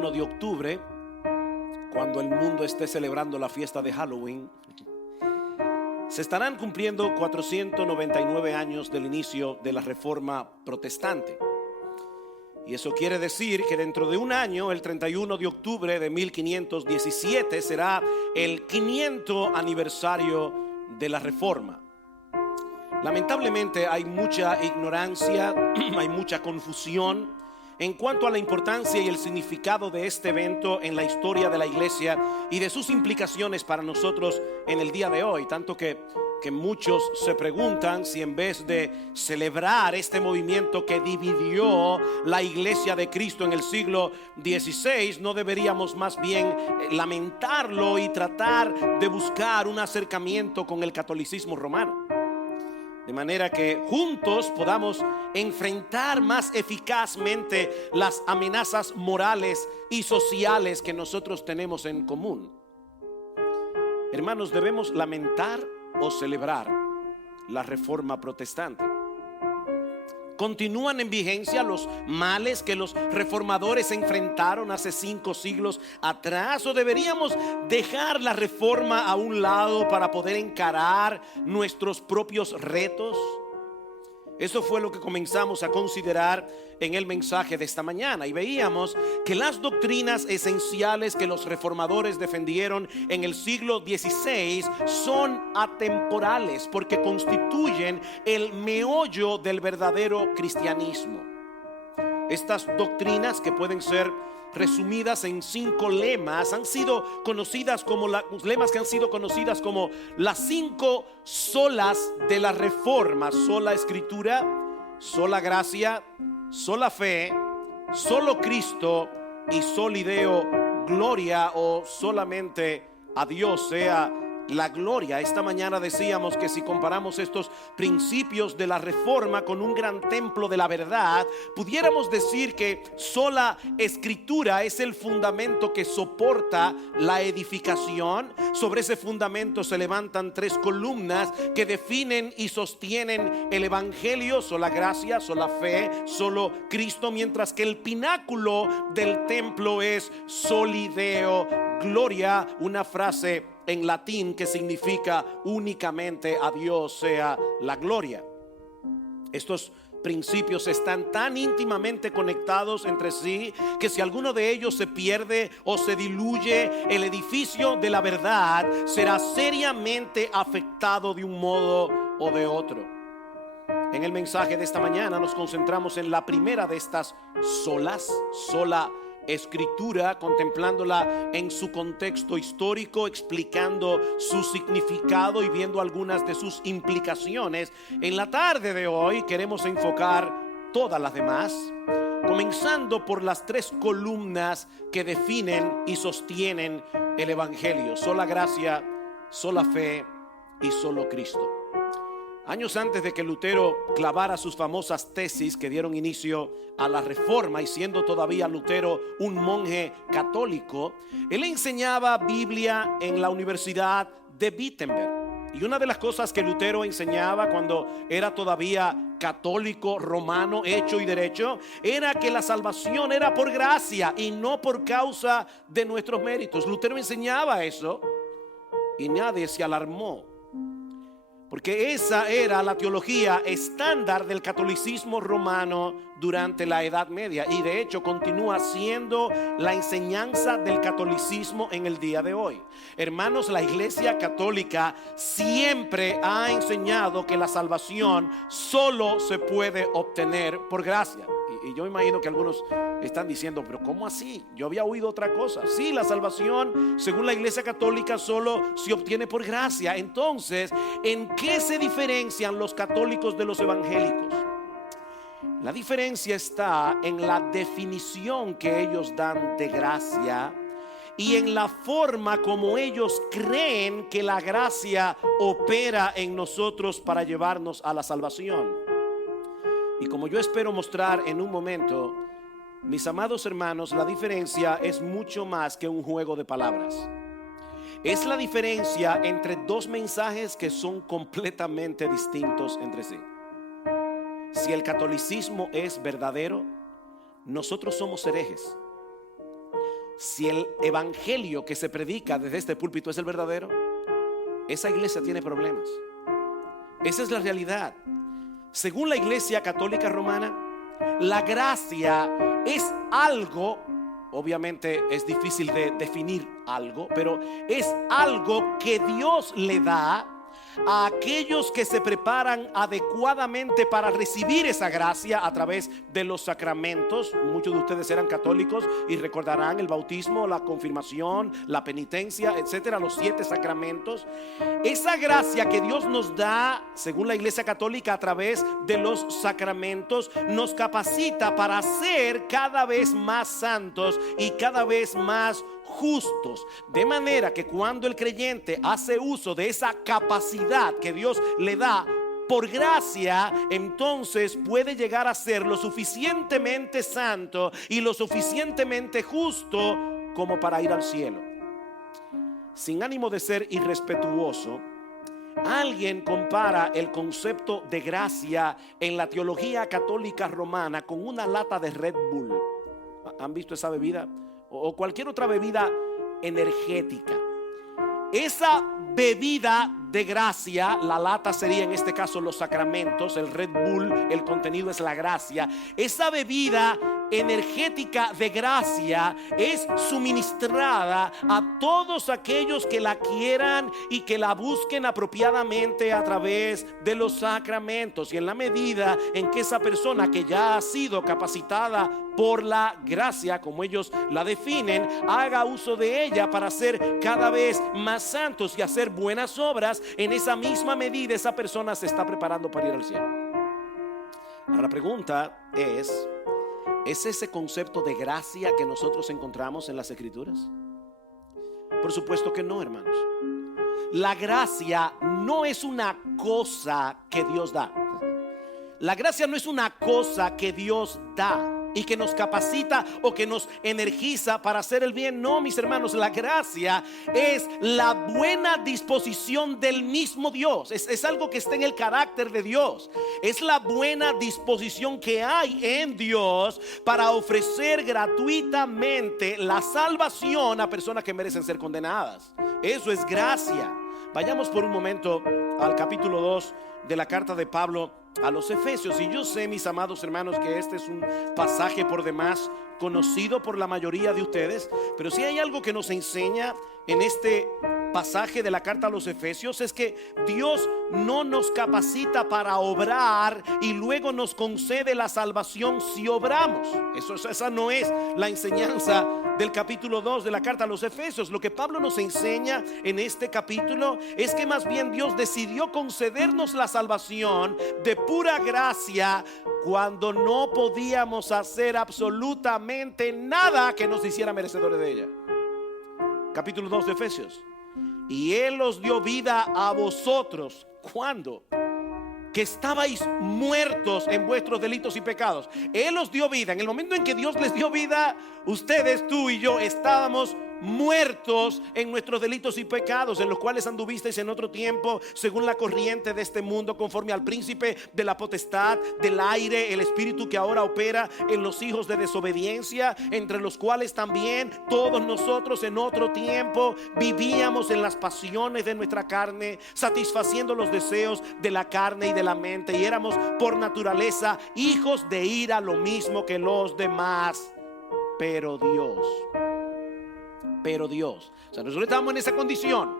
31 de octubre, cuando el mundo esté celebrando la fiesta de Halloween, se estarán cumpliendo 499 años del inicio de la Reforma Protestante. Y eso quiere decir que dentro de un año, el 31 de octubre de 1517, será el 500 aniversario de la Reforma. Lamentablemente hay mucha ignorancia, hay mucha confusión en cuanto a la importancia y el significado de este evento en la historia de la iglesia y de sus implicaciones para nosotros en el día de hoy. Tanto que muchos se preguntan si en vez de celebrar este movimiento que dividió la iglesia de Cristo en el siglo XVI, no deberíamos más bien lamentarlo y tratar de buscar un acercamiento con el catolicismo romano, de manera que juntos podamos enfrentar más eficazmente las amenazas morales y sociales que nosotros tenemos en común. Hermanos, debemos lamentar o celebrar la Reforma Protestante. ¿Continúan en vigencia los males que los reformadores enfrentaron hace 5 siglos atrás? ¿O deberíamos dejar la reforma a un lado para poder encarar nuestros propios retos? Eso fue lo que comenzamos a considerar en el mensaje de esta mañana, y veíamos que las doctrinas esenciales que los reformadores defendieron en el siglo XVI son atemporales, porque constituyen el meollo del verdadero cristianismo. Estas doctrinas, que pueden ser resumidas en 5 lemas, han sido conocidas como lemas que han sido conocidas como las 5 solas de la Reforma: sola Escritura, sola gracia, sola fe, solo Cristo y soli Deo gloria, o solamente a Dios sea la gloria. Esta mañana decíamos que si comparamos estos principios de la Reforma con un gran templo de la verdad, pudiéramos decir que sola Escritura es el fundamento que soporta la edificación. Sobre ese fundamento se levantan 3 columnas que definen y sostienen el Evangelio: sola gracia, sola fe, solo Cristo, mientras que el pináculo del templo es soli Deo gloria, una frase en latín que significa únicamente a Dios sea la gloria. Estos principios están tan íntimamente conectados entre sí que si alguno de ellos se pierde o se diluye, el edificio de la verdad será seriamente afectado de un modo o de otro. En el mensaje de esta mañana nos concentramos en la primera de estas solas, sola Escritura, contemplándola en su contexto histórico, explicando su significado y viendo algunas de sus implicaciones. En la tarde de hoy queremos enfocar todas las demás, comenzando por las 3 columnas que definen y sostienen el Evangelio: sola gracia, sola fe y solo Cristo. Años antes de que Lutero clavara sus famosas tesis que dieron inicio a la Reforma, y siendo todavía Lutero un monje católico, él enseñaba Biblia en la Universidad de Wittenberg. Y una de las cosas que Lutero enseñaba cuando era todavía católico romano hecho y derecho era que la salvación era por gracia y no por causa de nuestros méritos. Lutero enseñaba eso y nadie se alarmó, porque esa era la teología estándar del catolicismo romano durante la Edad Media, y de hecho continúa siendo la enseñanza del catolicismo en el día de hoy. Hermanos, la Iglesia Católica siempre ha enseñado que la salvación solo se puede obtener por gracia. Y yo imagino que algunos están diciendo, pero ¿cómo así? Yo había oído otra cosa. Sí, la salvación según la Iglesia Católica solo se obtiene por gracia. Entonces, ¿en qué se diferencian los católicos de los evangélicos? La diferencia está en la definición que ellos dan de gracia y en la forma como ellos creen que la gracia opera en nosotros para llevarnos a la salvación. Y como yo espero mostrar en un momento, mis amados hermanos, la diferencia es mucho más que un juego de palabras. Es la diferencia entre 2 mensajes que son completamente distintos entre sí. Si el catolicismo es verdadero, nosotros somos herejes. si el evangelio que se predica desde este púlpito es el verdadero, esa iglesia tiene problemas. Esa es la realidad. Según la Iglesia Católica Romana, la gracia es algo, obviamente es difícil de definir algo, pero es algo que Dios le da a aquellos que se preparan adecuadamente para recibir esa gracia a través de los sacramentos. Muchos de ustedes eran católicos y recordarán el bautismo, la confirmación, la penitencia, etcétera, los 7 sacramentos. Esa gracia que Dios nos da, según la Iglesia Católica, a través de los sacramentos, nos capacita para ser cada vez más santos y cada vez más justos. De manera que cuando el creyente hace uso de esa capacidad que Dios le da por gracia, entonces puede llegar a ser lo suficientemente santo y lo suficientemente justo como para ir al cielo. Sin ánimo de ser irrespetuoso, alguien compara el concepto de gracia en la teología católica romana con una lata de Red Bull. ¿Han visto esa bebida? O cualquier otra bebida energética. Esa bebida de gracia, la lata sería en este caso los sacramentos, el Red Bull, el contenido es la gracia. Esa bebida energética de gracia es suministrada a todos aquellos que la quieran y que la busquen apropiadamente a través de los sacramentos. Y en la medida en que esa persona que ya ha sido capacitada por la gracia, como ellos la definen, haga uso de ella para ser cada vez más santos y hacer buenas obras, en esa misma medida esa persona se está preparando para ir al cielo. Ahora la pregunta ¿es ese concepto de gracia que nosotros encontramos en las Escrituras? Por supuesto que no, hermanos. La gracia no es una cosa que Dios da. La gracia no es una cosa que Dios da y que nos capacita o que nos energiza para hacer el bien. No, mis hermanos, la gracia es la buena disposición del mismo Dios. Es algo que está en el carácter de Dios. Es la buena disposición que hay en Dios para ofrecer gratuitamente la salvación a personas que merecen ser condenadas. Eso es gracia. Vayamos por un momento al capítulo 2 de la carta de Pablo a los Efesios. Y yo sé, mis amados hermanos, que este es un pasaje por demás conocido por la mayoría de ustedes, pero si hay algo que nos enseña en este pasaje de la carta a los Efesios, es que Dios no nos capacita para obrar y luego nos concede la salvación si obramos. Esa no es la enseñanza del capítulo 2 de la carta a los Efesios. Lo que Pablo nos enseña en este capítulo es que más bien Dios decidió concedernos la salvación de pura gracia cuando no podíamos hacer absolutamente nada que nos hiciera merecedores de ella. Capítulo 2 de Efesios. Y Él os dio vida a vosotros. ¿Cuándo? Que estabais muertos en vuestros delitos y pecados. Él os dio vida. En el momento en que Dios les dio vida, ustedes, tú y yo, estábamos muertos en nuestros delitos y pecados, en los cuales anduvisteis en otro tiempo según la corriente de este mundo, conforme al príncipe de la potestad del aire, el espíritu que ahora opera en los hijos de desobediencia, entre los cuales también todos nosotros en otro tiempo vivíamos en las pasiones de nuestra carne, satisfaciendo los deseos de la carne y de la mente, y éramos por naturaleza hijos de ira, lo mismo que los demás. Pero Dios, o sea, nosotros estamos en esa condición.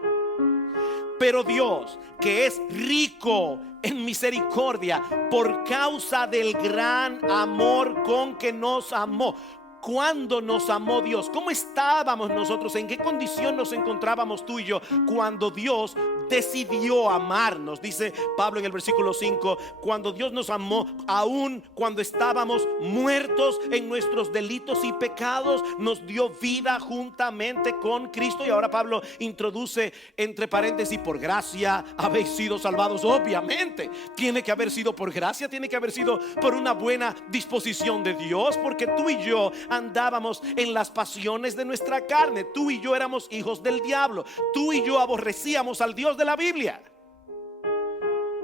Pero Dios, que es rico en misericordia, por causa del gran amor con que nos amó. ¿Cuándo nos amó Dios? ¿Cómo estábamos nosotros? ¿En qué condición nos encontrábamos tú y yo cuando Dios decidió amarnos? Dice Pablo en el versículo 5, cuando Dios nos amó, aún cuando estábamos muertos en nuestros delitos y pecados, nos dio vida juntamente con Cristo. Y ahora Pablo introduce entre paréntesis: por gracia habéis sido salvados. Obviamente tiene que haber sido por gracia, tiene que haber sido por una buena disposición de Dios, porque tú y yo andábamos en las pasiones de nuestra carne. Tú y yo éramos hijos del diablo. Tú y yo aborrecíamos al Dios de la Biblia.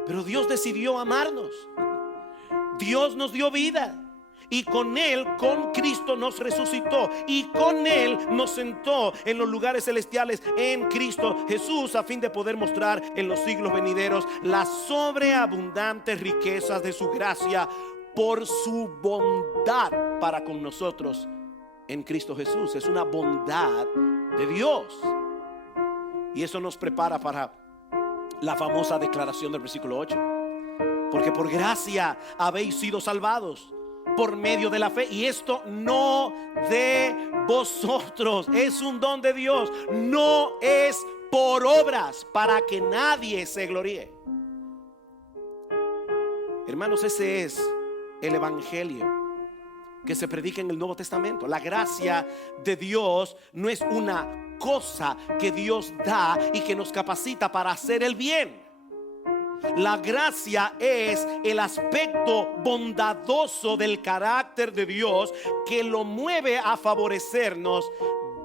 Pero Dios decidió amarnos. Dios nos dio vida. Y con Él, con Cristo nos resucitó. Y con Él nos sentó en los lugares celestiales en Cristo Jesús, a fin de poder mostrar en los siglos venideros las sobreabundantes riquezas de su gracia por su bondad para con nosotros en Cristo Jesús. Es una bondad de Dios. Y eso nos prepara para la famosa declaración del versículo 8. Porque por gracia habéis sido salvados por medio de la fe, y esto no de vosotros, es un don de Dios, no es por obras, para que nadie se gloríe. Hermanos, ese es el evangelio que se predica en el Nuevo Testamento. La gracia de Dios no es una cosa que Dios da y que nos capacita para hacer el bien. La gracia es el aspecto bondadoso del carácter de Dios que lo mueve a favorecernos,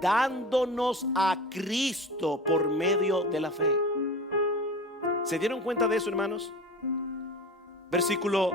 dándonos a Cristo por medio de la fe. ¿Se dieron cuenta de eso, hermanos? Versículo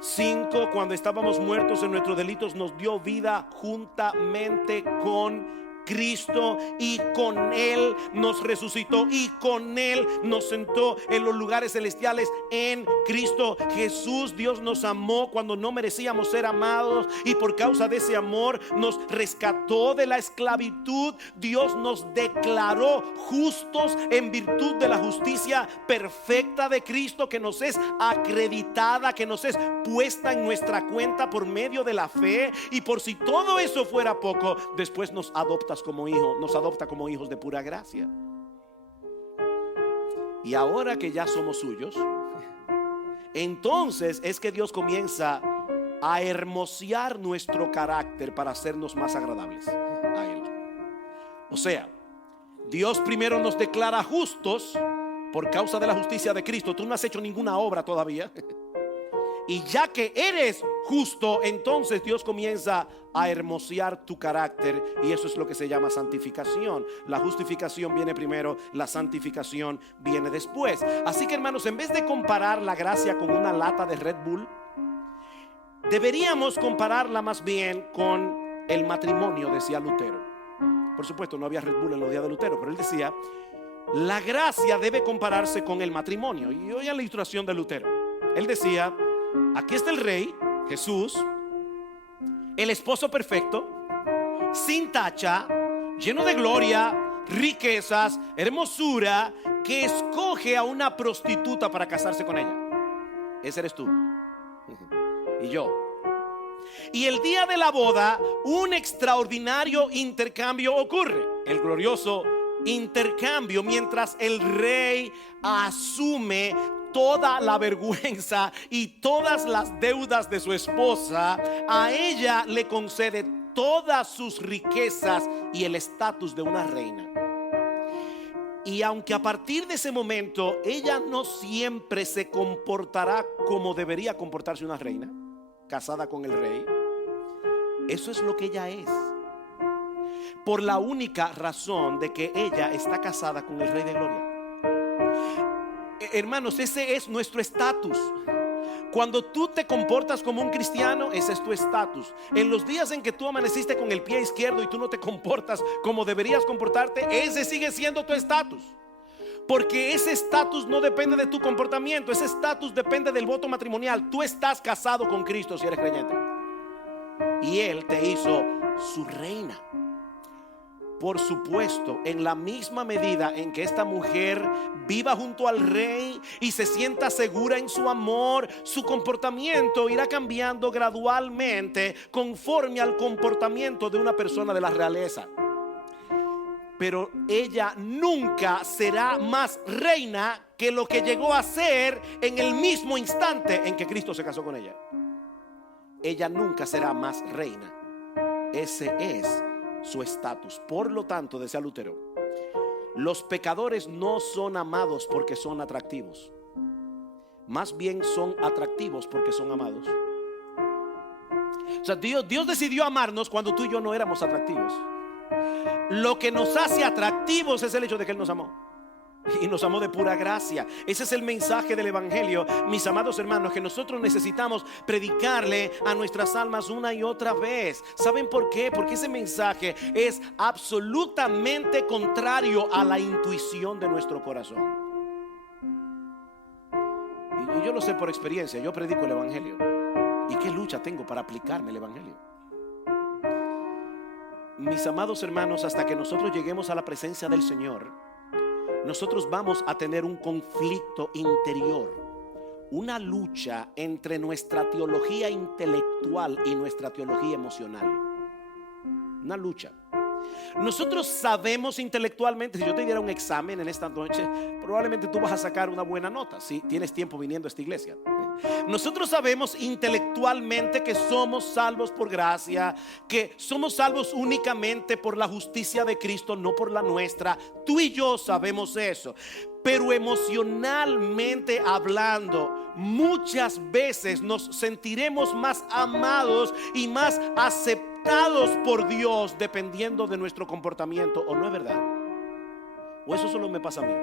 5: cuando estábamos muertos en nuestros delitos, nos dio vida juntamente con Cristo, y con Él nos resucitó, y con Él nos sentó en los lugares celestiales en Cristo Jesús. Dios nos amó cuando no merecíamos ser amados, y por causa de ese amor nos rescató de la esclavitud. Dios nos declaró justos en virtud de la justicia perfecta de Cristo, que nos es acreditada, que nos es puesta en nuestra cuenta por medio de la fe. Y por si todo eso fuera poco, después nos adopta como hijos, nos adopta como hijos de pura gracia. Y ahora que ya somos suyos, entonces es que Dios comienza a hermosear nuestro carácter para hacernos más agradables a Él. O sea, Dios primero nos declara justos por causa de la justicia de Cristo. Tú no has hecho ninguna obra todavía. Y ya que eres justo, entonces Dios comienza a hermosear tu carácter, y eso es lo que se llama santificación. La justificación viene primero, la santificación viene después. Así que, hermanos, en vez de comparar la gracia con una lata de Red Bull, deberíamos compararla más bien con el matrimonio, decía Lutero. Por supuesto, no había Red Bull en los días de Lutero, pero él decía: la gracia debe compararse con el matrimonio. Y oigan la ilustración de Lutero. Él decía: aquí está el rey, Jesús, el esposo perfecto, sin tacha, lleno de gloria, riquezas, hermosura, que escoge a una prostituta para casarse con ella. Ese eres tú y yo. Y el día de la boda, un extraordinario intercambio ocurre. El glorioso intercambio, mientras el rey asume toda la vergüenza y todas las deudas de su esposa, a ella le concede todas sus riquezas y el estatus de una reina. Y aunque a partir de ese momento ella no siempre se comportará como debería comportarse una reina casada con el rey, eso es lo que ella es, por la única razón de que ella está casada con el Rey de Gloria. Hermanos, ese es nuestro estatus. Cuando tú te comportas como un cristiano, ese es tu estatus. En los días en que tú amaneciste con el pie izquierdo y tú no te comportas como deberías comportarte, ese sigue siendo tu estatus. Porque ese estatus no depende de tu comportamiento, ese estatus depende del voto matrimonial. Tú estás casado con Cristo si eres creyente, y Él te hizo su reina. Por supuesto, en la misma medida en que esta mujer viva junto al rey y se sienta segura en su amor, su comportamiento irá cambiando gradualmente conforme al comportamiento de una persona de la realeza. Pero ella nunca será más reina que lo que llegó a ser en el mismo instante en que Cristo se casó con ella. Ella nunca será más reina. Ese es su estatus. Por lo tanto, decía Lutero, los pecadores no son amados porque son atractivos, más bien son atractivos porque son amados. O sea, Dios decidió amarnos cuando tú y yo no éramos atractivos. Lo que nos hace atractivos es el hecho de que Él nos amó. y nos amó de pura gracia. Ese es el mensaje del evangelio, mis amados hermanos, que nosotros necesitamos predicarle a nuestras almas una y otra vez. ¿Saben por qué? Porque ese mensaje es absolutamente contrario a la intuición de nuestro corazón. Y yo lo sé por experiencia. Yo predico el evangelio. ¿Y qué lucha tengo para aplicarme el evangelio? Mis amados hermanos, hasta que nosotros lleguemos a la presencia del Señor, nosotros vamos a tener un conflicto interior, una lucha entre nuestra teología intelectual y nuestra teología emocional. Una lucha. Nosotros sabemos intelectualmente, si yo te diera un examen en esta noche, probablemente tú vas a sacar una buena nota si tienes tiempo viniendo a esta iglesia. Nosotros sabemos intelectualmente que somos salvos por gracia, que somos salvos únicamente por la justicia de Cristo, no por la nuestra. Tú y yo sabemos eso. Pero emocionalmente hablando, muchas veces nos sentiremos más amados y más aceptados por Dios dependiendo de nuestro comportamiento. ¿O no es verdad? ¿O eso solo me pasa a mí?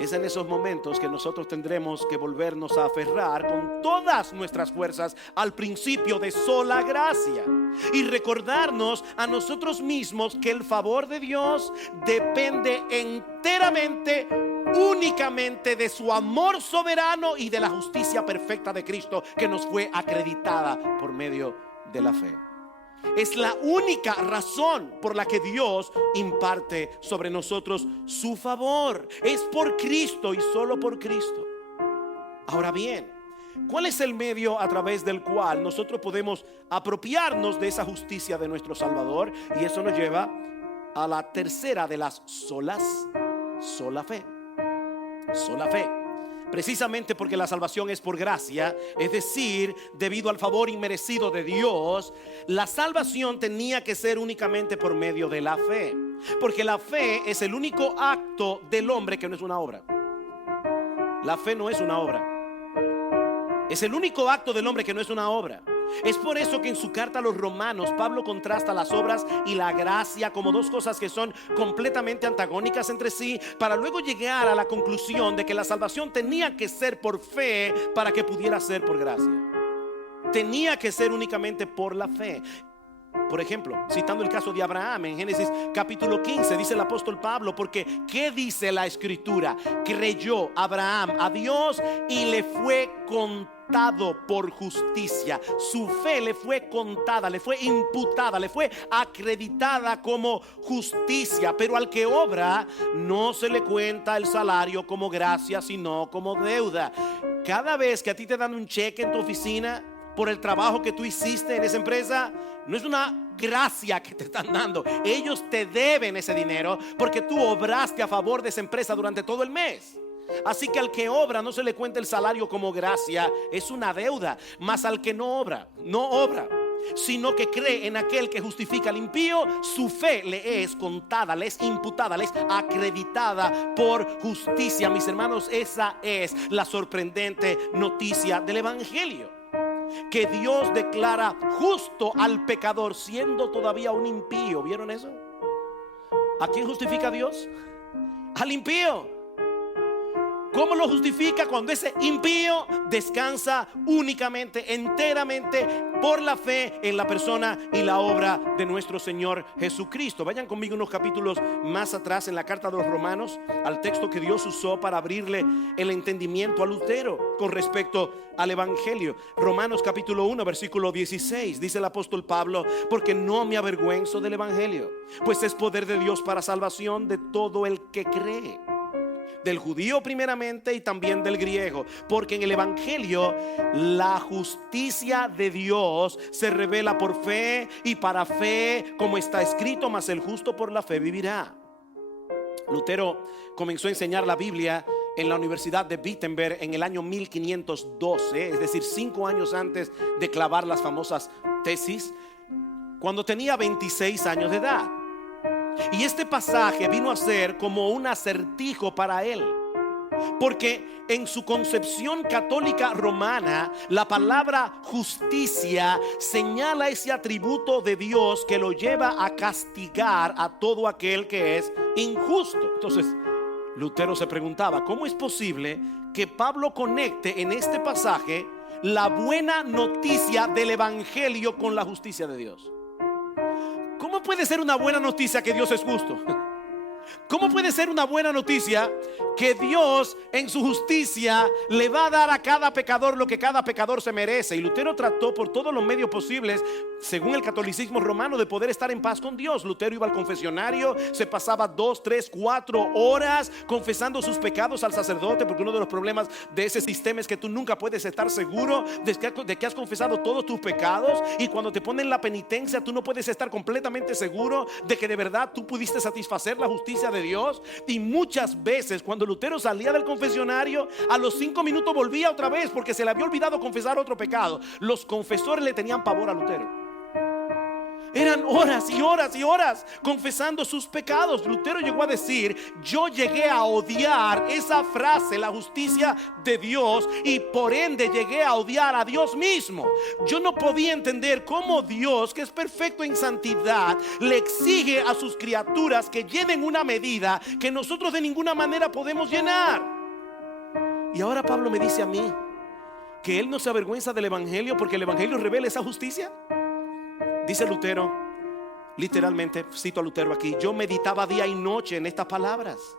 Es en esos momentos que nosotros tendremos que volvernos a aferrar con todas nuestras fuerzas al principio de sola gracia y recordarnos a nosotros mismos que el favor de Dios depende enteramente, únicamente de su amor soberano y de la justicia perfecta de Cristo que nos fue acreditada por medio de la fe. Es la única razón por la que Dios imparte sobre nosotros su favor. Es por Cristo y solo por Cristo. Ahora bien, ¿cuál es el medio a través del cual nosotros podemos apropiarnos de esa justicia de nuestro Salvador? Y eso nos lleva a la tercera de las solas: sola fe. Sola fe. Precisamente porque la salvación es por gracia, es decir, debido al favor inmerecido de Dios, la salvación tenía que ser únicamente por medio de la fe. Porque la fe es el único acto del hombre que no es una obra. La fe no es una obra. Es el único acto del hombre que no es una obra. Es por eso que en su carta a los Romanos Pablo contrasta las obras y la gracia como dos cosas que son completamente antagónicas entre sí, para luego llegar a la conclusión de que la salvación tenía que ser por fe para que pudiera ser por gracia. Tenía que ser únicamente por la fe. Por ejemplo, citando el caso de Abraham en Génesis capítulo 15, dice el apóstol Pablo, porque ¿qué dice la escritura? Creyó Abraham a Dios y le fue contado por justicia. Su fe le fue contada, le fue imputada, le fue acreditada como justicia. Pero al que obra no se le cuenta el salario como gracia, sino como deuda. Cada vez que a ti te dan un cheque en tu oficina por el trabajo que tú hiciste en esa empresa, no es una gracia que te están dando. Ellos te deben ese dinero porque tú obraste a favor de esa empresa durante todo el mes. Así que al que obra no se le cuenta el salario como gracia, es una deuda. Mas al que no obra, sino que cree en aquel que justifica al impío, su fe le es contada, le es imputada, le es acreditada por justicia. Mis hermanos, esa es la sorprendente noticia del evangelio, que Dios declara justo al pecador siendo todavía un impío. ¿Vieron eso? ¿A quién justifica Dios? Al impío. ¿Cómo lo justifica? Cuando ese impío descansa únicamente, enteramente por la fe en la persona y la obra de nuestro Señor Jesucristo. Vayan conmigo unos capítulos más atrás en la carta de los Romanos, al texto que Dios usó para abrirle el entendimiento a Lutero con respecto al evangelio. Romanos capítulo 1 versículo 16, dice el apóstol Pablo: porque no me avergüenzo del evangelio, pues es poder de Dios para salvación de todo el que cree, del judío primeramente y también del griego, porque en el evangelio la justicia de Dios se revela por fe y para fe, como está escrito: mas el justo por la fe vivirá. Lutero comenzó a enseñar la Biblia en la Universidad de Wittenberg en el año 1512, es decir, 5 años antes de clavar las famosas tesis, cuando tenía 26 años de edad. Y este pasaje vino a ser como un acertijo para él. Porque en su concepción católica romana, la palabra justicia señala ese atributo de Dios que lo lleva a castigar a todo aquel que es injusto. Entonces, Lutero se preguntaba, ¿cómo es posible que Pablo conecte en este pasaje la buena noticia del evangelio con la justicia de Dios? ¿Cómo puede ser una buena noticia que Dios es justo? ¿Cómo puede ser una buena noticia que Dios en su justicia le va a dar a cada pecador lo que cada pecador se merece? Y Lutero trató por todos los medios posibles, según el catolicismo romano, de poder estar en paz con Dios. Lutero iba al confesionario, se pasaba 2, 3, 4 horas confesando sus pecados al sacerdote, porque uno de los problemas de ese sistema es que tú nunca puedes estar seguro de que has confesado todos tus pecados, y cuando te ponen la penitencia tú no puedes estar completamente seguro de que de verdad tú pudiste satisfacer la justicia de Dios. Y muchas veces cuando Lutero salía del confesionario, a los 5 minutos volvía otra vez porque se le había olvidado confesar otro pecado. Los confesores le tenían pavor a Lutero. Eran horas y horas y horas confesando sus pecados. Lutero llegó a decir: yo llegué a odiar esa frase, la justicia de Dios, y por ende llegué a odiar a Dios mismo. Yo no podía entender cómo Dios, que es perfecto en santidad, le exige a sus criaturas que llenen una medida que nosotros de ninguna manera podemos llenar. Y ahora Pablo me dice a mí que él no se avergüenza del evangelio porque el evangelio revela esa justicia. Dice Lutero, literalmente, cito a Lutero aquí: yo meditaba día y noche en estas palabras,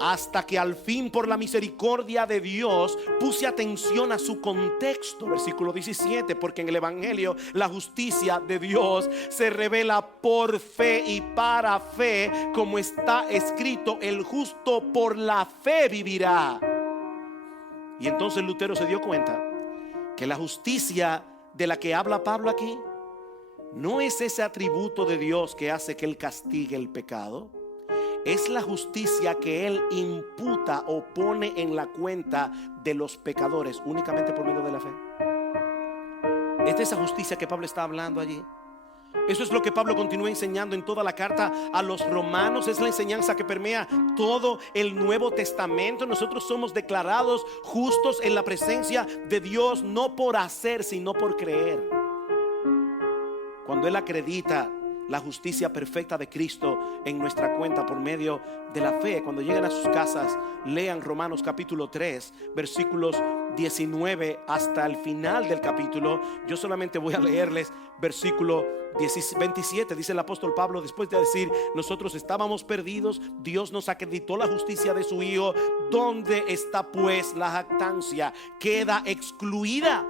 hasta que al fin, por la misericordia de Dios, puse atención a su contexto. Versículo 17: porque en el evangelio la justicia de Dios se revela por fe y para fe, como está escrito: el justo por la fe vivirá. Y entonces Lutero se dio cuenta que la justicia de la que habla Pablo aquí no es ese atributo de Dios que hace que Él castigue el pecado. Es la justicia que Él imputa o pone en la cuenta de los pecadores únicamente por medio de la fe. Es de esa justicia que Pablo está hablando allí. Eso es lo que Pablo continúa enseñando en toda la carta a los romanos. Es la enseñanza que permea todo el Nuevo Testamento. Nosotros somos declarados justos en la presencia de Dios, no por hacer, sino por creer. Cuando Él acredita la justicia perfecta de Cristo en nuestra cuenta por medio de la fe. Cuando lleguen a sus casas, lean Romanos capítulo 3, versículos 19 hasta el final del capítulo. Yo solamente voy a leerles versículo 27. Dice el apóstol Pablo, después de decir: nosotros estábamos perdidos, Dios nos acreditó la justicia de su Hijo. ¿Dónde está pues la jactancia? Queda excluida.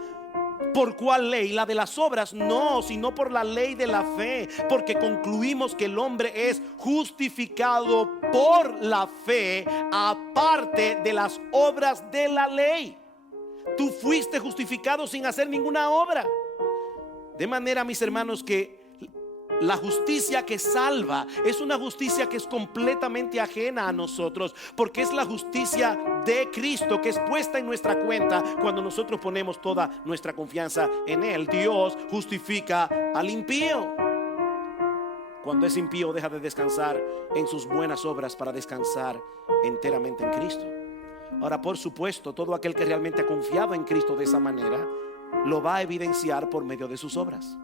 ¿Por cuál ley? ¿La de las obras? No, sino por la ley de la fe, porque concluimos que el hombre es justificado por la fe, aparte de las obras de la ley. Tú fuiste justificado sin hacer ninguna obra. De manera, mis hermanos, que la justicia que salva es una justicia que es completamente ajena a nosotros, porque es la justicia de Cristo que es puesta en nuestra cuenta cuando nosotros ponemos toda nuestra confianza en Él. Dios justifica al impío cuando ese impío deja de descansar en sus buenas obras para descansar enteramente en Cristo. Ahora, por supuesto, todo aquel que realmente ha confiado en Cristo de esa manera lo va a evidenciar por medio de sus obras.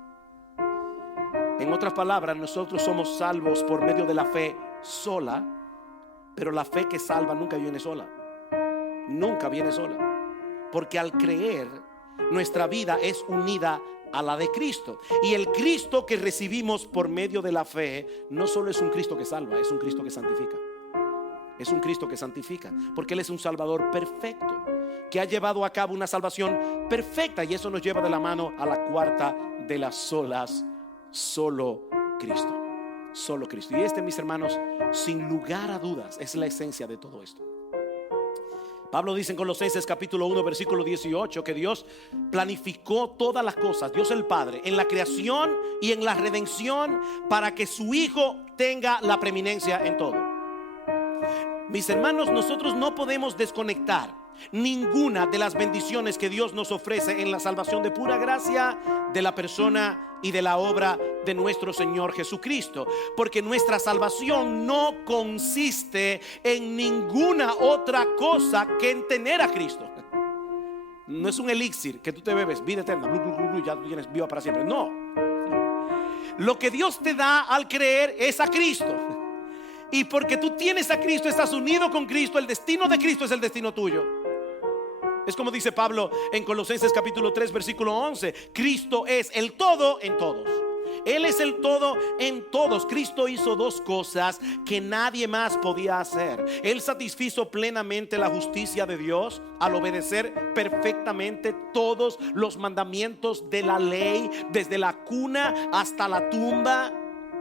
En otras palabras, nosotros somos salvos por medio de la fe sola, pero la fe que salva nunca viene sola. Nunca viene sola. Porque al creer, nuestra vida es unida a la de Cristo. Y el Cristo que recibimos por medio de la fe no solo es un Cristo que salva, es un Cristo que santifica. Es un Cristo que santifica, porque Él es un Salvador perfecto, que ha llevado a cabo una salvación perfecta. Y eso nos lleva de la mano a la cuarta de las solas: solo Cristo. Solo Cristo. Y mis hermanos, sin lugar a dudas, es la esencia de todo esto. Pablo dice en Colosenses capítulo 1 versículo 18 que Dios planificó todas las cosas, Dios el Padre, en la creación y en la redención, para que su Hijo tenga la preeminencia en todo. Mis hermanos, nosotros no podemos desconectar ninguna de las bendiciones que Dios nos ofrece en la salvación de pura gracia de la persona y de la obra de nuestro Señor Jesucristo. Porque nuestra salvación no consiste en ninguna otra cosa que en tener a Cristo. No es un elixir que tú te bebes, vida eterna, blu, blu, blu, blu, ya tú tienes viva para siempre. No. Lo que Dios te da al creer es a Cristo. Y porque tú tienes a Cristo, estás unido con Cristo, el destino de Cristo es el destino tuyo. Es como dice Pablo en Colosenses capítulo 3 versículo 11: Cristo es el todo en todos. Él es el todo en todos. Cristo hizo dos cosas que nadie más podía hacer. Él satisfizo plenamente la justicia de Dios al obedecer perfectamente todos los mandamientos de la ley, desde la cuna hasta la tumba.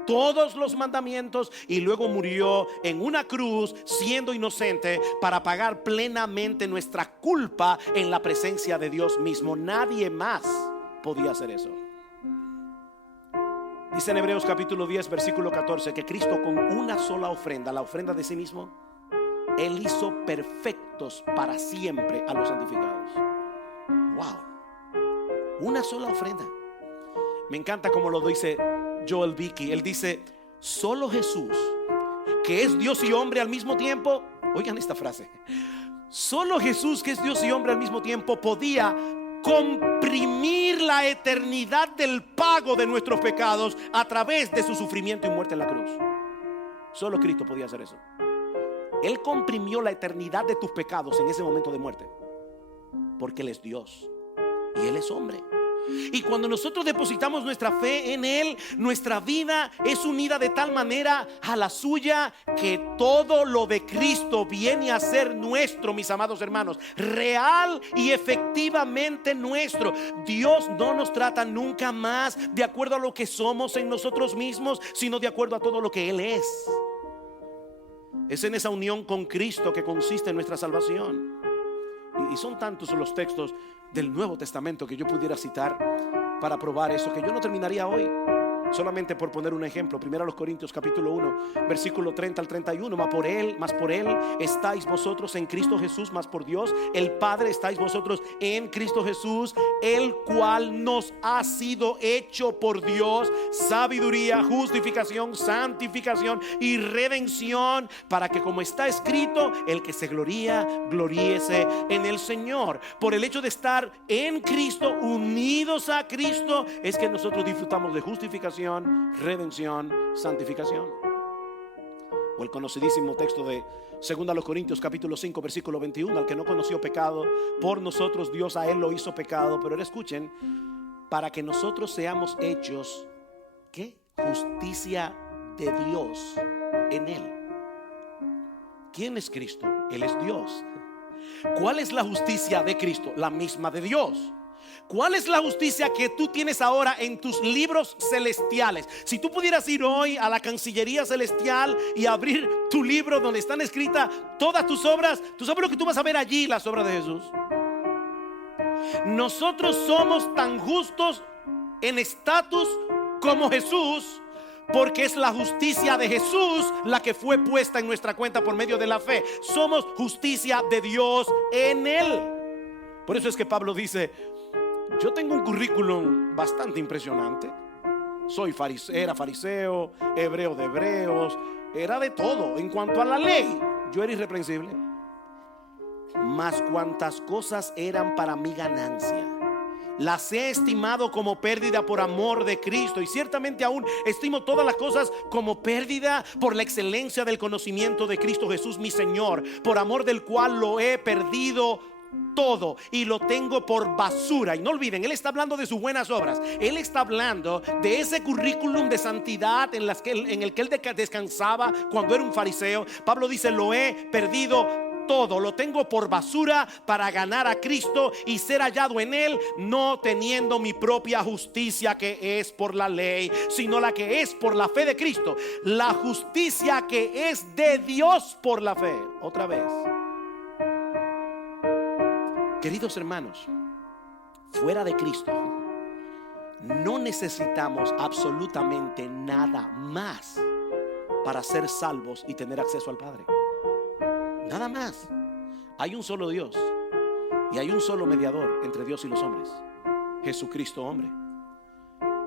Todos los mandamientos, y luego murió en una cruz siendo inocente para pagar plenamente nuestra culpa en la presencia de Dios mismo. Nadie más podía hacer eso. Dice en Hebreos capítulo 10 versículo 14 que Cristo con una sola ofrenda, la ofrenda de sí mismo, Él hizo perfectos para siempre a los santificados. Wow, una sola ofrenda. Me encanta como lo dice Joel Vicky. Él dice: solo Jesús, que es Dios y hombre al mismo tiempo. Oigan esta frase: solo Jesús, que es Dios y hombre al mismo tiempo, podía comprimir la eternidad del pago de nuestros pecados a través de su sufrimiento y muerte en la cruz. Solo Cristo podía hacer eso. Él comprimió la eternidad de tus pecados en ese momento de muerte, porque Él es Dios y Él es hombre. Y cuando nosotros depositamos nuestra fe en Él, nuestra vida es unida de tal manera a la suya que todo lo de Cristo viene a ser nuestro, mis amados hermanos, real y efectivamente nuestro. Dios no nos trata nunca más de acuerdo a lo que somos en nosotros mismos, sino de acuerdo a todo lo que Él es. Es en esa unión con Cristo que consiste en nuestra salvación. Y son tantos los textos del Nuevo Testamento que yo pudiera citar para probar eso, que yo no terminaría hoy. Solamente por poner un ejemplo, 1 Corintios capítulo 1 versículo 30 al 31: mas por él estáis vosotros en Cristo Jesús, mas por Dios el Padre estáis vosotros en Cristo Jesús, el cual nos ha sido hecho por Dios sabiduría, justificación, santificación y redención, para que, como está escrito, el que se gloría, gloríese en el Señor. Por el hecho de estar en Cristo, unidos a Cristo, es que nosotros disfrutamos de justificación, redención, santificación. O el conocidísimo texto de 2 Corintios capítulo 5 versículo 21: al que no conoció pecado, por nosotros Dios a él lo hizo pecado. Pero ahora escuchen: para que nosotros seamos hechos, ¿qué? Justicia de Dios en él. ¿Quién es Cristo? Él es Dios. ¿Cuál es la justicia de Cristo? La misma de Dios. ¿Cuál es la justicia que tú tienes ahora en tus libros celestiales? Si tú pudieras ir hoy a la Cancillería Celestial y abrir tu libro donde están escritas todas tus obras, ¿tú sabes lo que tú vas a ver allí? Las obras de Jesús. Nosotros somos tan justos en estatus como Jesús, porque es la justicia de Jesús la que fue puesta en nuestra cuenta por medio de la fe. Somos justicia de Dios en Él. Por eso es que Pablo dice: yo tengo un currículum bastante impresionante. Era fariseo, hebreo de hebreos, era de todo. En cuanto a la ley, yo era irreprensible. Mas cuantas cosas eran para mi ganancia, las he estimado como pérdida por amor de Cristo. Y ciertamente aún estimo todas las cosas como pérdida por la excelencia del conocimiento de Cristo Jesús mi Señor, por amor del cual lo he perdido todo y lo tengo por basura. Y no olviden, Él está hablando de sus buenas obras. Él está hablando de ese currículum de santidad en el que Él descansaba cuando era un fariseo. Pablo dice: lo he perdido todo, lo tengo por basura para ganar a Cristo y ser hallado en Él, no teniendo mi propia justicia que es por la ley, sino la que es por la fe de Cristo, la justicia que es de Dios por la fe. Otra vez, queridos hermanos, fuera de Cristo no necesitamos absolutamente nada más para ser salvos y tener acceso al Padre. Nada más. Hay un solo Dios Y hay un solo mediador entre Dios y los hombres: Jesucristo hombre.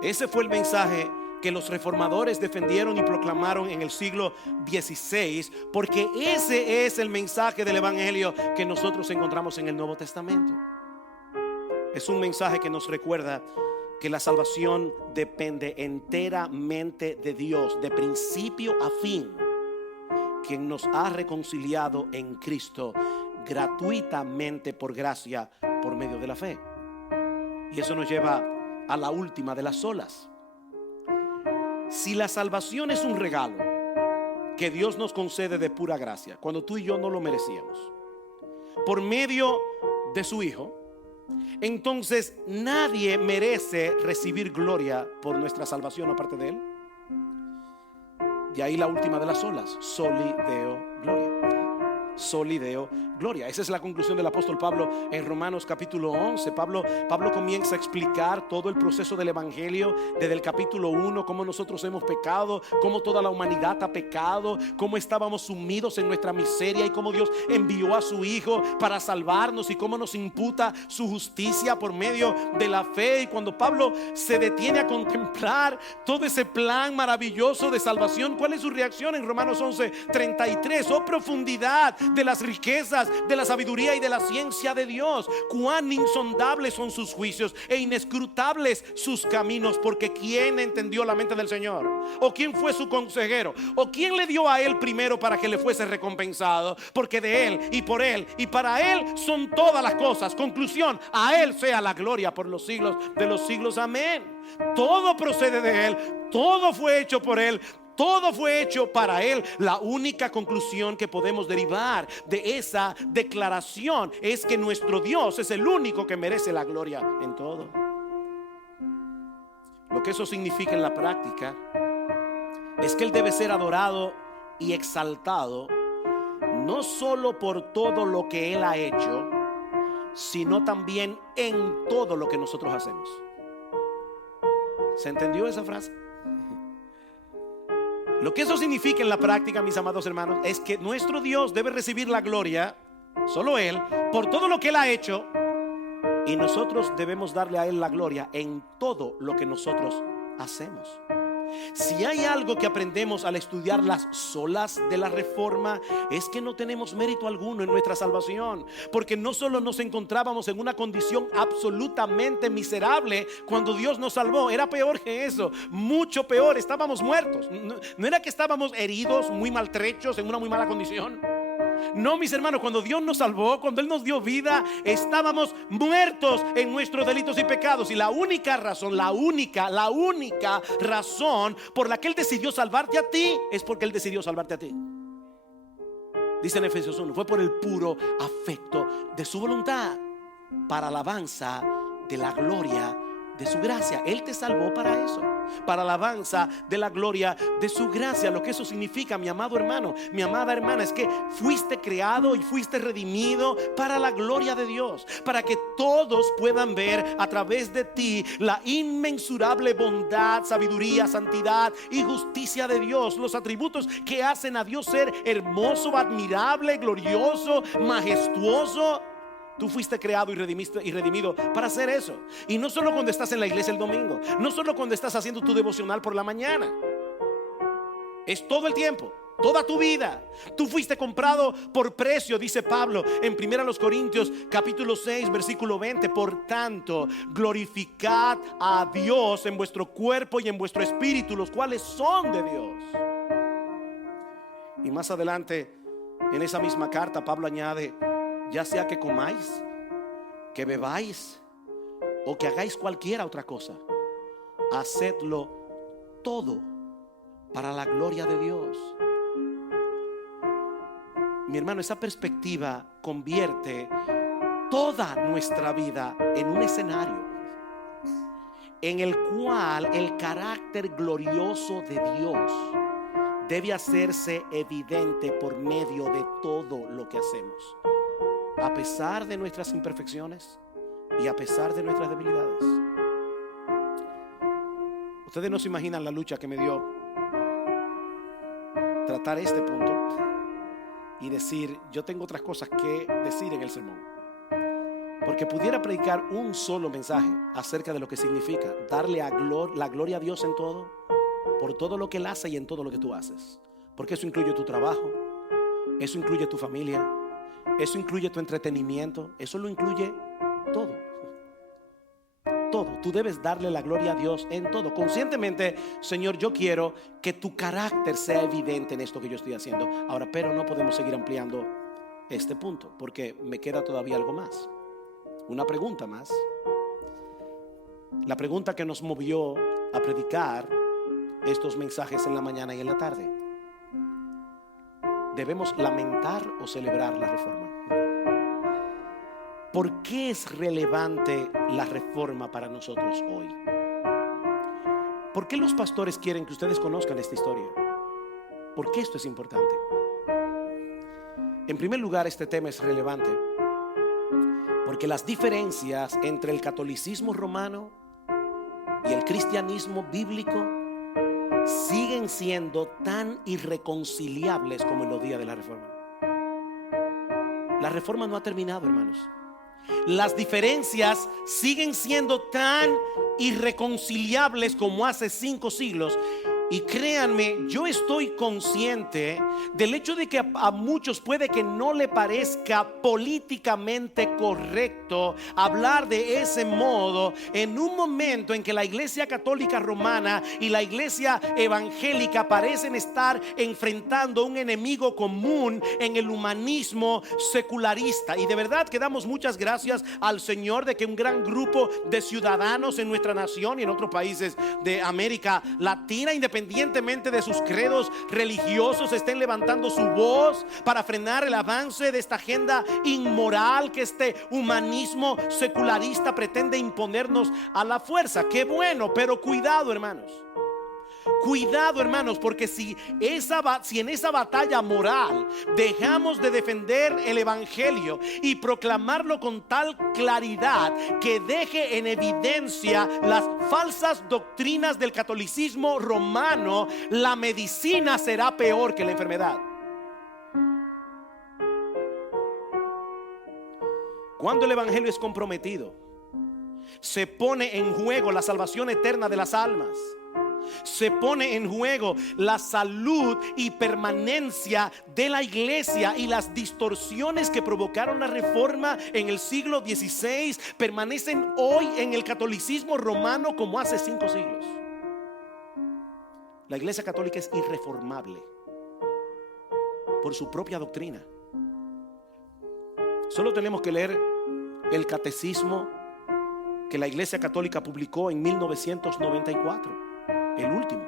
Ese fue el mensaje que los reformadores defendieron y proclamaron en el siglo XVI, porque ese es el mensaje del evangelio que nosotros encontramos en el Nuevo Testamento. Es un mensaje que nos recuerda que la salvación depende enteramente de Dios, de principio a fin, quien nos ha reconciliado en Cristo gratuitamente por gracia, por medio de la fe. Y eso nos lleva a la última de las solas. Si la salvación es un regalo que Dios nos concede de pura gracia, cuando tú y yo no lo merecíamos, por medio de su Hijo, entonces nadie merece recibir gloria por nuestra salvación aparte de Él. De ahí la última de las solas: soli Deo gloria. Soli Deo gloria. Esa es la conclusión del apóstol Pablo en Romanos capítulo 11. Pablo comienza a explicar todo el proceso del evangelio desde el capítulo 1, cómo nosotros hemos pecado, cómo toda la humanidad ha pecado, cómo estábamos sumidos en nuestra miseria y cómo Dios envió a su Hijo para salvarnos y cómo nos imputa su justicia por medio de la fe. Y cuando Pablo se detiene a contemplar todo ese plan maravilloso de salvación, ¿cuál es su reacción en Romanos 11:33? Oh profundidad de las riquezas, de la sabiduría y de la ciencia de Dios, cuán insondables son sus juicios e inescrutables sus caminos. Porque ¿quién entendió la mente del Señor? ¿O quién fue su consejero? ¿O quién le dio a él primero para que le fuese recompensado? Porque de él y por él y para él son todas las cosas. Conclusión: a él sea la gloria por los siglos de los siglos. Amén. Todo procede de él, todo fue hecho por él, todo fue hecho para Él. La única conclusión que podemos derivar de esa declaración es que nuestro Dios es el único que merece la gloria en todo. Lo que eso significa en la práctica es que Él debe ser adorado y exaltado, no solo por todo lo que Él ha hecho, sino también en todo lo que nosotros hacemos. ¿Se entendió esa frase? Lo que eso significa en la práctica, mis amados hermanos, es que nuestro Dios debe recibir la gloria, solo Él, por todo lo que Él ha hecho, y nosotros debemos darle a Él la gloria en todo lo que nosotros hacemos. Si hay algo que aprendemos al estudiar las solas de la Reforma, es que no tenemos mérito alguno en nuestra salvación, porque no solo nos encontrábamos en una condición absolutamente miserable cuando Dios nos salvó, era peor que eso, mucho peor. Estábamos muertos. No era que estábamos heridos, muy maltrechos, en una muy mala condición. No, mis hermanos, cuando Dios nos salvó, cuando Él nos dio vida, estábamos muertos en nuestros delitos y pecados. Y la única razón, la única razón por la que Él decidió salvarte a ti, es porque Él decidió salvarte a ti. Dice en Efesios 1: fue por el puro afecto de su voluntad, para alabanza de la gloria de su gracia. Él te salvó para eso, para alabanza de la gloria de su gracia. Lo que eso significa, mi amado hermano, mi amada hermana, es que fuiste creado y fuiste redimido para la gloria de Dios, para que todos puedan ver a través de ti la inmensurable bondad, sabiduría, santidad y justicia de Dios, los atributos que hacen a Dios ser hermoso, admirable, glorioso, majestuoso. Tú fuiste creado y redimido para hacer eso. Y no solo cuando estás en la iglesia el domingo, no solo cuando estás haciendo tu devocional por la mañana, es todo el tiempo, toda tu vida. Tú fuiste comprado por precio, dice Pablo en 1 Corintios capítulo 6 versículo 20. Por tanto, glorificad a Dios en vuestro cuerpo y en vuestro espíritu, los cuales son de Dios. Y más adelante en esa misma carta Pablo añade: ya sea que comáis, que bebáis o que hagáis cualquier otra cosa, hacedlo todo para la gloria de Dios. Mi hermano, esa perspectiva convierte toda nuestra vida en un escenario en el cual el carácter glorioso de Dios debe hacerse evidente por medio de todo lo que hacemos, a pesar de nuestras imperfecciones y a pesar de nuestras debilidades. Ustedes no se imaginan la lucha que me dio tratar este punto y decir: yo tengo otras cosas que decir en el sermón. Porque pudiera predicar un solo mensaje acerca de lo que significa darle la gloria a Dios en todo, por todo lo que Él hace y en todo lo que tú haces. Porque eso incluye tu trabajo, eso incluye tu familia, eso incluye tu entretenimiento, eso lo incluye todo. Todo, tú debes darle la gloria a Dios en todo. Conscientemente, Señor, yo quiero que tu carácter sea evidente en esto que yo estoy haciendo. Ahora, pero no podemos seguir ampliando este punto, porque me queda todavía algo más. Una pregunta más. La pregunta que nos movió a predicar estos mensajes en la mañana y en la tarde: ¿debemos lamentar o celebrar la reforma? ¿Por qué es relevante la reforma para nosotros hoy? ¿Por qué los pastores quieren que ustedes conozcan esta historia? ¿Por qué esto es importante? En primer lugar, este tema es relevante porque las diferencias entre el catolicismo romano y el cristianismo bíblico siguen siendo tan irreconciliables como en los días de la reforma. La reforma no ha terminado, hermanos. Las diferencias siguen siendo tan irreconciliables como hace 5 siglos. Y créanme, yo estoy consciente del hecho de que a muchos puede que no le parezca políticamente correcto hablar de ese modo en un momento en que la Iglesia Católica Romana y la Iglesia Evangélica parecen estar enfrentando un enemigo común en el humanismo secularista. Y de verdad que damos muchas gracias al Señor de que un gran grupo de ciudadanos en nuestra nación y en otros países de América Latina, independientemente de sus credos religiosos, estén levantando su voz para frenar el avance de esta agenda inmoral que este humanismo secularista pretende imponernos a la fuerza. Qué bueno, pero cuidado, hermanos. Cuidado, hermanos, porque si en esa batalla moral dejamos de defender el evangelio y proclamarlo con tal claridad que deje en evidencia las falsas doctrinas del catolicismo romano, la medicina será peor que la enfermedad. Cuando el evangelio es comprometido, se pone en juego la salvación eterna de las almas. Se pone en juego la salud y permanencia de la iglesia, y las distorsiones que provocaron la reforma en el siglo XVI permanecen hoy en el catolicismo romano como hace 5 siglos. La iglesia católica es irreformable por su propia doctrina. Solo tenemos que leer el catecismo que la iglesia católica publicó en 1994, el último,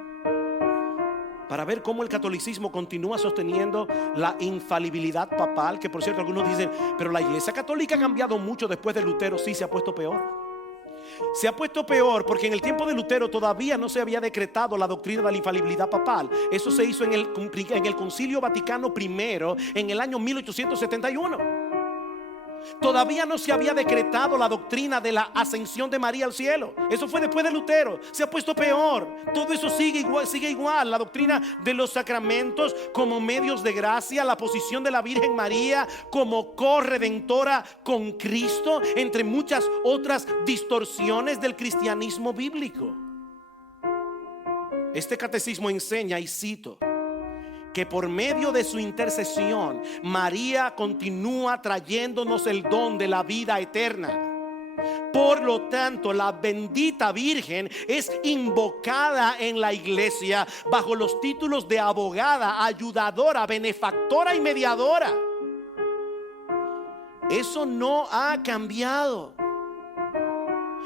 para ver cómo el catolicismo continúa sosteniendo la infalibilidad papal. Que por cierto, algunos dicen, pero la iglesia católica ha cambiado mucho después de Lutero. Sí, se ha puesto peor. Se ha puesto peor porque en el tiempo de Lutero todavía no se había decretado la doctrina de la infalibilidad papal. Eso se hizo en el Concilio Vaticano I en el año 1871. Todavía no se había decretado la doctrina de la ascensión de María al cielo. Eso fue después de Lutero. Se ha puesto peor. Todo eso sigue igual. La doctrina de los sacramentos como medios de gracia, la posición de la Virgen María como corredentora con Cristo, entre muchas otras distorsiones del cristianismo bíblico. Este catecismo enseña, y cito, que por medio de su intercesión María continúa trayéndonos el don de la vida eterna. Por lo tanto, la bendita Virgen es invocada en la iglesia bajo los títulos de abogada, ayudadora, benefactora y mediadora. Eso no ha cambiado.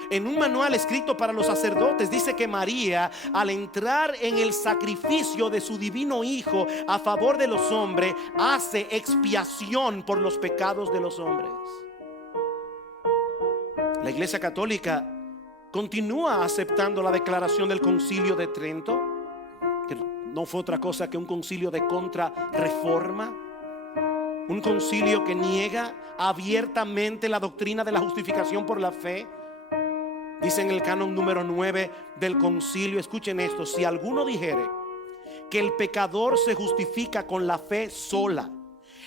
En un manual escrito para los sacerdotes dice que María, al entrar en el sacrificio de su divino Hijo a favor de los hombres, hace expiación por los pecados de los hombres. La Iglesia Católica continúa aceptando la declaración del Concilio de Trento, que no fue otra cosa que un concilio de contrarreforma, un concilio que niega abiertamente la doctrina de la justificación por la fe. Dice en el canon número 9 del concilio, escuchen esto: si alguno dijere que el pecador se justifica con la fe sola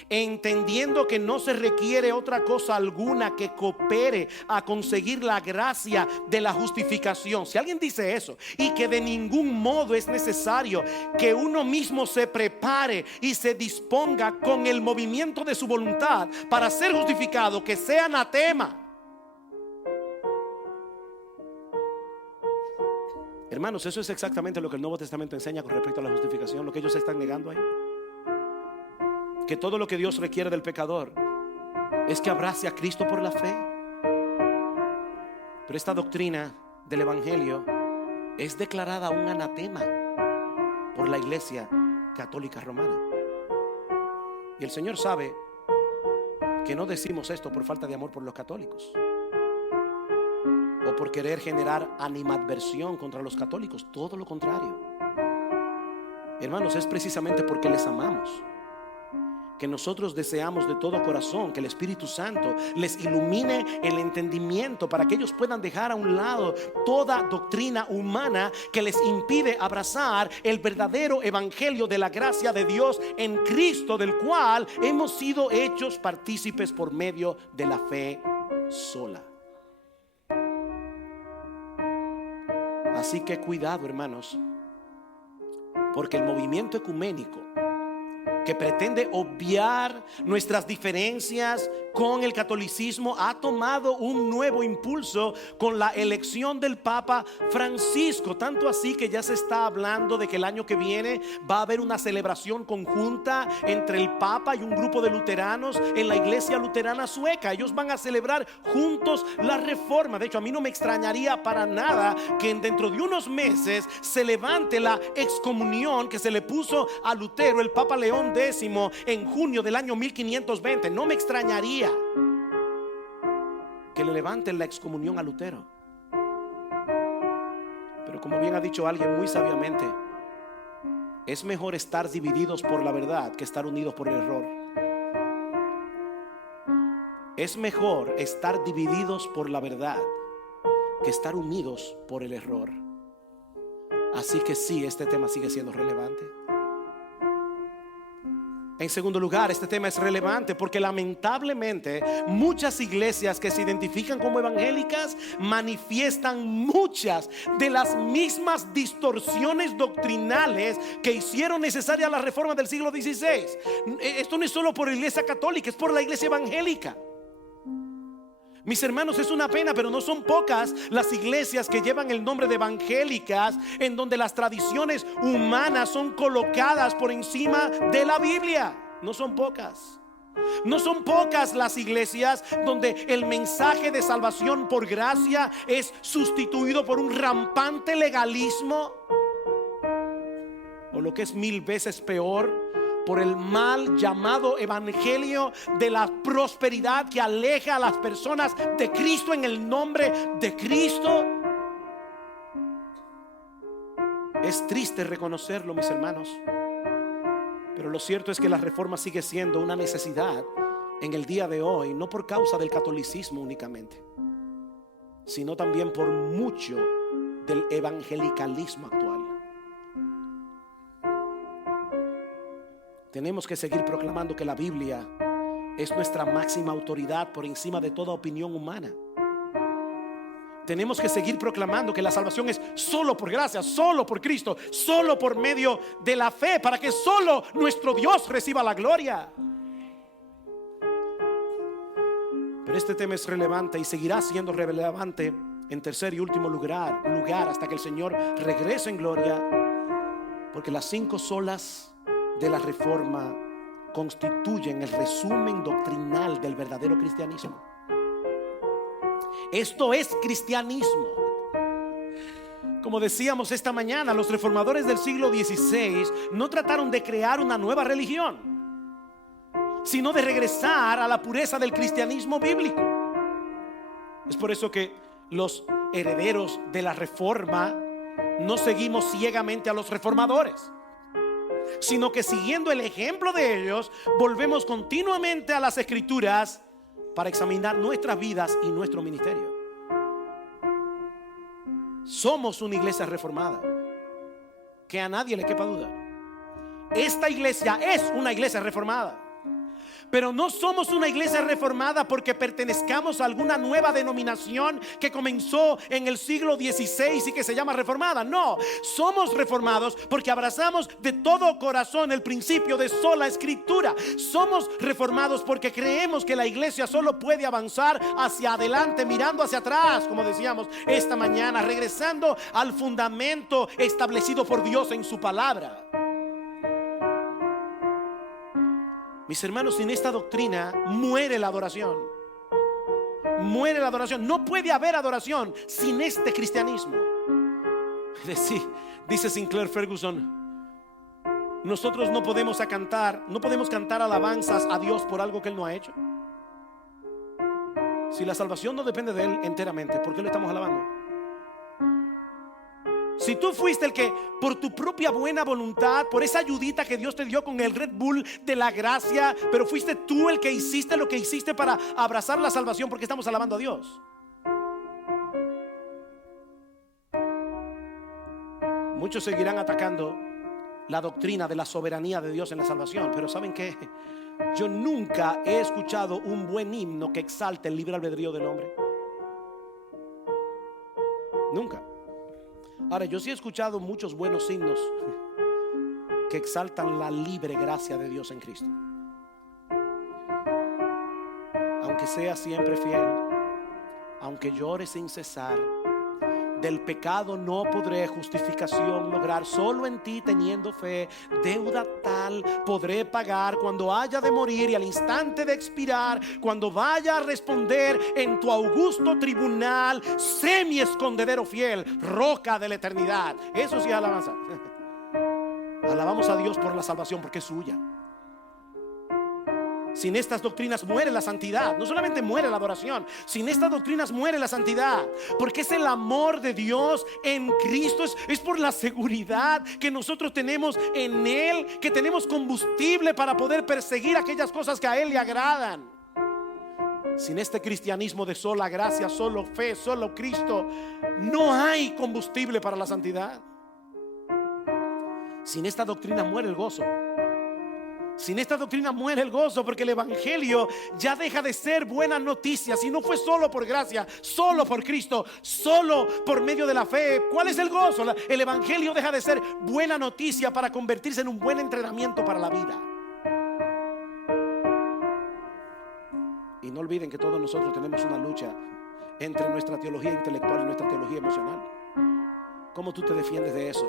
entendiendo que no se requiere otra cosa alguna que coopere a conseguir la gracia de la justificación. Si alguien dice eso, y que de ningún modo es necesario que uno mismo se prepare y se disponga con el movimiento de su voluntad para ser justificado, que sea anatema. Hermanos, eso es exactamente lo que el Nuevo Testamento enseña con respecto a la justificación, lo que ellos están negando ahí. Que todo lo que Dios requiere del pecador es que abrace a Cristo por la fe. Pero esta doctrina del Evangelio es declarada un anatema por la Iglesia Católica Romana. Y el Señor sabe que no decimos esto por falta de amor por los católicos o por querer generar animadversión contra los católicos. Todo lo contrario. Hermanos, es precisamente porque les amamos que nosotros deseamos de todo corazón que el Espíritu Santo les ilumine el entendimiento para que ellos puedan dejar a un lado toda doctrina humana que les impide abrazar el verdadero evangelio de la gracia de Dios en Cristo, del cual hemos sido hechos partícipes por medio de la fe sola. Así que cuidado, hermanos, porque el movimiento ecuménico que pretende obviar nuestras diferencias con el catolicismo ha tomado un nuevo impulso con la elección del Papa Francisco. Tanto así que ya se está hablando de que el año que viene va a haber una celebración conjunta entre el Papa y un grupo de luteranos en la iglesia luterana sueca. Ellos van a celebrar juntos la reforma. De hecho, a mí no me extrañaría para nada que dentro de unos meses se levante la excomunión que se le puso a Lutero el Papa León X en junio del año 1520. No me extrañaría que le levanten la excomunión a Lutero. Pero como bien ha dicho alguien muy sabiamente, es mejor estar divididos por la verdad que estar unidos por el error. Es mejor estar divididos por la verdad que estar unidos por el error. Así que sí, este tema sigue siendo relevante. En segundo lugar, este tema es relevante porque lamentablemente muchas iglesias que se identifican como evangélicas manifiestan muchas de las mismas distorsiones doctrinales que hicieron necesaria la reforma del siglo XVI. Esto no es solo por la iglesia católica, es por la iglesia evangélica. Mis hermanos, es una pena, pero no son pocas las iglesias que llevan el nombre de evangélicas, en donde las tradiciones humanas son colocadas por encima de la Biblia. No son pocas. No son pocas las iglesias donde el mensaje de salvación por gracia es sustituido por un rampante legalismo, o lo que es 1000 veces peor, por el mal llamado evangelio de la prosperidad que aleja a las personas de Cristo en el nombre de Cristo. Es triste reconocerlo, mis hermanos, pero lo cierto es que la reforma sigue siendo una necesidad en el día de hoy, no por causa del catolicismo únicamente, sino también por mucho del evangelicalismo actual. Tenemos que seguir proclamando que la Biblia es nuestra máxima autoridad por encima de toda opinión humana. Tenemos que seguir proclamando que la salvación es solo por gracia, solo por Cristo, solo por medio de la fe, para que solo nuestro Dios reciba la gloria. Pero este tema es relevante y seguirá siendo relevante en tercer y último lugar hasta que el Señor regrese en gloria, porque las 5 solas de la reforma constituyen el resumen doctrinal del verdadero cristianismo. Esto es cristianismo. Como decíamos esta mañana, los reformadores del siglo XVI no trataron de crear una nueva religión, sino de regresar a la pureza del cristianismo bíblico. Es por eso que los herederos de la reforma no seguimos ciegamente a los reformadores, sino que siguiendo el ejemplo de ellos, volvemos continuamente a las Escrituras para examinar nuestras vidas y nuestro ministerio. Somos una iglesia reformada, que a nadie le quepa duda. Esta iglesia es una iglesia reformada. Pero no somos una iglesia reformada porque pertenezcamos a alguna nueva denominación que comenzó en el siglo XVI y que se llama reformada. No, somos reformados porque abrazamos de todo corazón el principio de sola escritura. Somos reformados porque creemos que la iglesia solo puede avanzar hacia adelante mirando hacia atrás, como decíamos esta mañana, regresando al fundamento establecido por Dios en su palabra. Mis hermanos, sin esta doctrina muere la adoración. Muere la adoración. No puede haber adoración sin este cristianismo. Dice Sinclair Ferguson, nosotros no podemos cantar alabanzas a Dios por algo que Él no ha hecho. Si la salvación no depende de Él enteramente, ¿por qué lo estamos alabando? Si tú fuiste el que por tu propia buena voluntad, por esa ayudita que Dios te dio con el Red Bull de la gracia, pero fuiste tú el que hiciste lo que hiciste para abrazar la salvación, ¿por qué estamos alabando a Dios? Muchos seguirán atacando la doctrina de la soberanía de Dios en la salvación, pero ¿saben qué? Yo nunca he escuchado un buen himno que exalte el libre albedrío del hombre. Nunca. Ahora, yo sí he escuchado muchos buenos himnos que exaltan la libre gracia de Dios en Cristo. Aunque sea siempre fiel, aunque llore sin cesar, del pecado no podré justificación lograr. Solo en ti teniendo fe, deuda tal podré pagar cuando haya de morir y al instante de expirar, cuando vaya a responder en tu augusto tribunal. Sé mi escondedero fiel, roca de la eternidad. Eso sí es alabanza. Alabamos a Dios por la salvación porque es suya. Sin estas doctrinas muere la santidad. No solamente muere la adoración, sin estas doctrinas muere la santidad. Porque es el amor de Dios en Cristo. Es por la seguridad que nosotros tenemos en Él, que tenemos combustible para poder perseguir aquellas cosas que a Él le agradan. Sin este cristianismo de sola gracia, solo fe, solo Cristo, no hay combustible para la santidad. Sin esta doctrina muere el gozo. Sin esta doctrina muere el gozo, porque el evangelio ya deja de ser buena noticia. Si no fue solo por gracia, solo por Cristo, solo por medio de la fe, ¿cuál es el gozo? El evangelio deja de ser buena noticia para convertirse en un buen entrenamiento para la vida. Y no olviden que todos nosotros tenemos una lucha entre nuestra teología intelectual y nuestra teología emocional. ¿Cómo tú te defiendes de eso?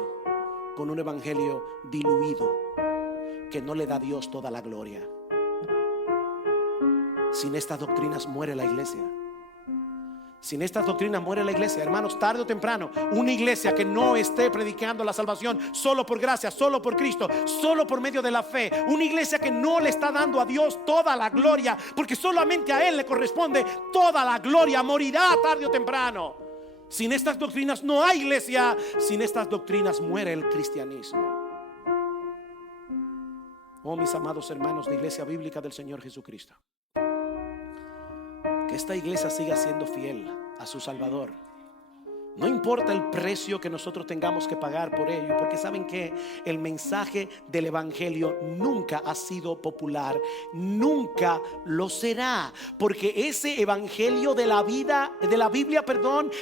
Con un evangelio diluido que no le da a Dios toda la gloria. Sin estas doctrinas muere la iglesia. Sin estas doctrinas muere la iglesia. Hermanos, tarde o temprano, una iglesia que no esté predicando la salvación solo por gracia, solo por Cristo, solo por medio de la fe, una iglesia que no le está dando a Dios toda la gloria, porque solamente a Él le corresponde toda la gloria, morirá tarde o temprano. Sin estas doctrinas no hay iglesia. Sin estas doctrinas muere el cristianismo. Oh, mis amados hermanos de Iglesia Bíblica del Señor Jesucristo, que esta iglesia siga siendo fiel a su Salvador. No importa el precio que nosotros tengamos que pagar por ello, porque saben que el mensaje del evangelio nunca ha sido popular, nunca lo será, porque ese evangelio de la vida, de la Biblia,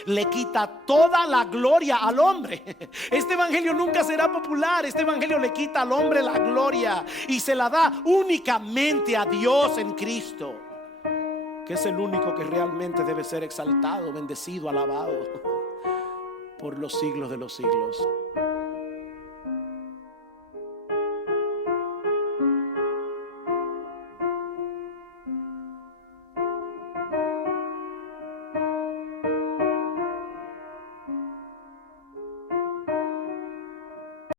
le quita toda la gloria al hombre. Este evangelio nunca será popular. Este evangelio le quita al hombre la gloria y se la da únicamente a Dios en Cristo, que es el único que realmente debe ser exaltado, bendecido, alabado por los siglos de los siglos.